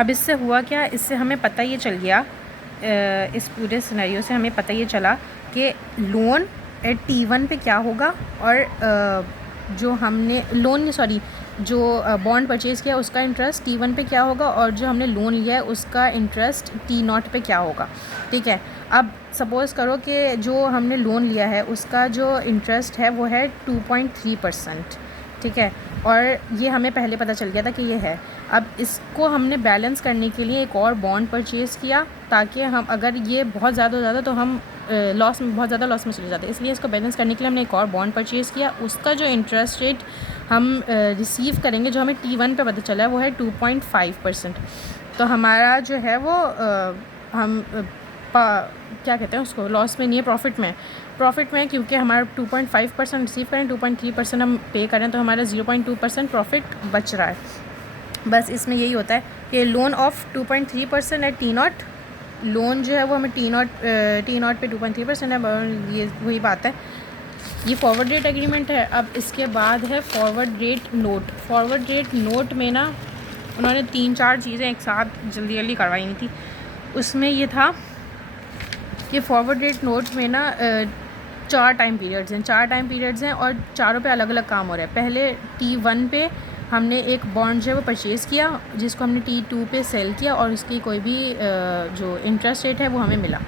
अब इससे हुआ क्या, इससे हमें पता ये चल गया, इस पूरे सिनेरियो से हमें पता ये चला कि लोन एट T1 पे क्या होगा और जो हमने जो बॉन्ड परचेज़ किया उसका इंटरेस्ट T1 पे क्या होगा और जो हमने लोन लिया है उसका इंटरेस्ट T0 पे क्या होगा। ठीक है, अब सपोज़ करो कि जो हमने लोन लिया है उसका जो इंटरेस्ट है वो है 2.3%। ठीक है, और ये हमें पहले पता चल गया था कि ये है। अब इसको हमने बैलेंस करने के लिए एक और बॉन्ड परचेज़ किया ताकि हम अगर ये बहुत ज़्यादा हो जाता तो हम बहुत ज़्यादा लॉस में चले जाते, इसलिए इसको बैलेंस करने के लिए हमने एक और बॉन्ड परचेज़ किया। उसका जो इंटरेस्ट रेट हम रिसीव करेंगे, जो हमें T1 पे पता चला है, वो है 2.5%। तो हमारा जो है वो क्या कहते हैं उसको, लॉस में नहीं है, प्रॉफिट में, क्योंकि हमारा 2.5% रिसीव करें, 2.3% हम पे करें, तो हमारा 0.2% प्रॉफिट बच रहा है। बस इसमें यही होता है कि loan of 2.3% eight T0, loan जो है वो हमें T0 पे 2.3% है, ये वही बात है। ये फॉरवर्ड रेट एग्रीमेंट है। अब इसके बाद है forward rate note. Forward rate note में ना उन्होंने 3-4 चीज़ें एक साथ जल्दी करवाई नहीं थी। उसमें ये था कि फॉरवर्ड रेट नोट में ना 4 टाइम पीरियड्स हैं और चारों पे अलग अलग काम हो रहा है। पहले T1 पे हमने एक बॉन्ड जो है वो परचेज़ किया, जिसको हमने T2 पे सेल किया और उसकी कोई भी जो इंटरेस्ट रेट है वो हमें मिला।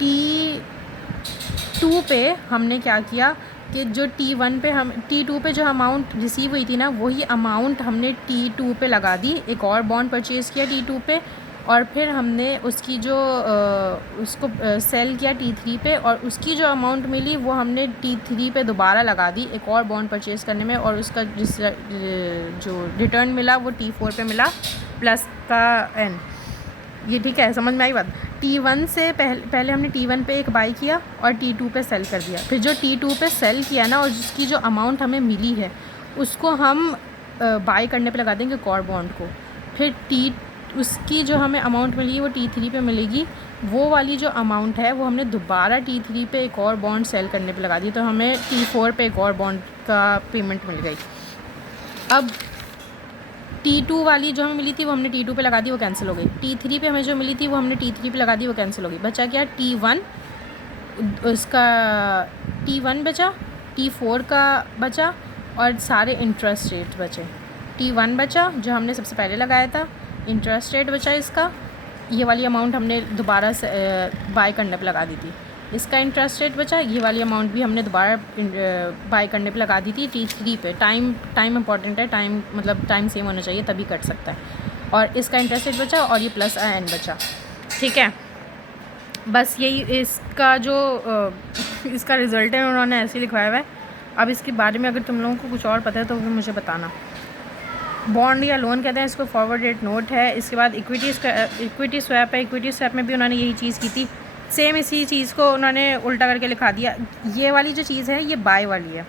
T2 पे हमने क्या किया कि जो T1 पे T2 पे जो अमाउंट रिसीव हुई थी ना, वही अमाउंट हमने T2 पे लगा दी, एक और बॉन्ड परचेज़ किया T2 पे, और फिर हमने उसकी जो उसको सेल किया T3 पे, और उसकी जो अमाउंट मिली वो हमने T3 पे दोबारा लगा दी एक और बॉन्ड परचेज़ करने में, और उसका जो रिटर्न मिला वो T4 पे मिला प्लस का n। ये ठीक है, समझ में आई बात। T1 से पहले हमने T1 पे एक बाई किया और T2 पे सेल कर दिया। फिर जो T2 पे सेल किया ना और जिसकी जो अमाउंट हमें मिली है उसको हम बाई करने पे लगा देंगे एक और बॉन्ड को। फिर उसकी जो हमें अमाउंट मिली है वो T3 पे मिलेगी, वो वाली जो अमाउंट है वो हमने दोबारा T3 पे एक और बॉन्ड सेल करने पे लगा दी, तो हमें T4 पे एक और बॉन्ड का पेमेंट मिल गई। अब T2 वाली जो हमें मिली थी वो हमने T2 पे लगा दी, वो कैंसिल हो गई। T3 पे हमें जो मिली थी वो हमने T3 पे लगा दी, वो कैंसिल हो गई। बचा क्या? T1, उसका T1 बचा, T4 का बचा और सारे इंटरेस्ट रेट बचे। T1 बचा जो हमने सबसे पहले लगाया था, इंटरेस्ट रेट बचा इसका, ये वाली अमाउंट हमने दोबारा से बाय करने पे लगा दी थी। इसका इंटरेस्ट रेट बचा, ये वाली अमाउंट भी हमने दोबारा बाय करने पे लगा दी थी T3 पे। टाइम इंपॉर्टेंट है, टाइम सेम होना चाहिए तभी कट सकता है। और इसका इंटरेस्ट रेट बचा और ये प्लस n बचा। ठीक है, बस यही इसका जो इसका रिज़ल्ट है उन्होंने ऐसे लिखवाया हुआ है। अब इसके बारे में अगर तुम लोगों को कुछ और पता है तो फिर मुझे बताना। बॉन्ड या लोन कहते हैं इसको, फॉरवर्ड रेट नोट है। इसके बाद इक्विटी स्वैप है। इक्विटी स्वैप में भी उन्होंने यही चीज़ की थी, सेम इसी चीज़ को उन्होंने उल्टा करके लिखा दिया। ये वाली जो चीज़ है ये बाय वाली है,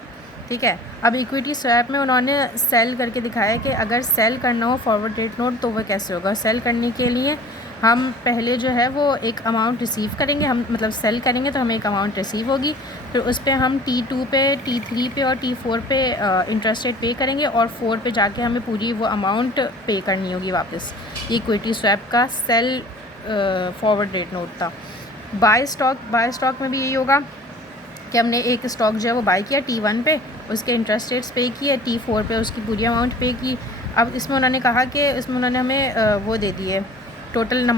ठीक है। अब इक्विटी स्वैप में उन्होंने सेल करके दिखाया कि अगर सेल करना हो फॉरवर्ड रेट नोट तो वह कैसे होगा। सेल करने के लिए हम पहले जो है वो एक अमाउंट रिसीव करेंगे, हम सेल करेंगे तो हमें एक अमाउंट रिसीव होगी, फिर उस पर हम T2 पे, T3 पे और T4 पे इंटरेस्ट रेट पे करेंगे और 4 पे जाके हमें पूरी वो अमाउंट पे करनी होगी वापस। ये इक्विटी स्वैप का सेल फॉरवर्ड रेट नोट था। बाय स्टॉक में भी यही होगा कि हमने एक स्टॉक जो है वो बाय किया T1 पे, उसके इंटरेस्ट रेट्स पे किए, T4 पे उसकी पूरी अमाउंट पे की। अब इसमें उन्होंने कहा कि इसमें उन्होंने हमें वो दे दिए टोटल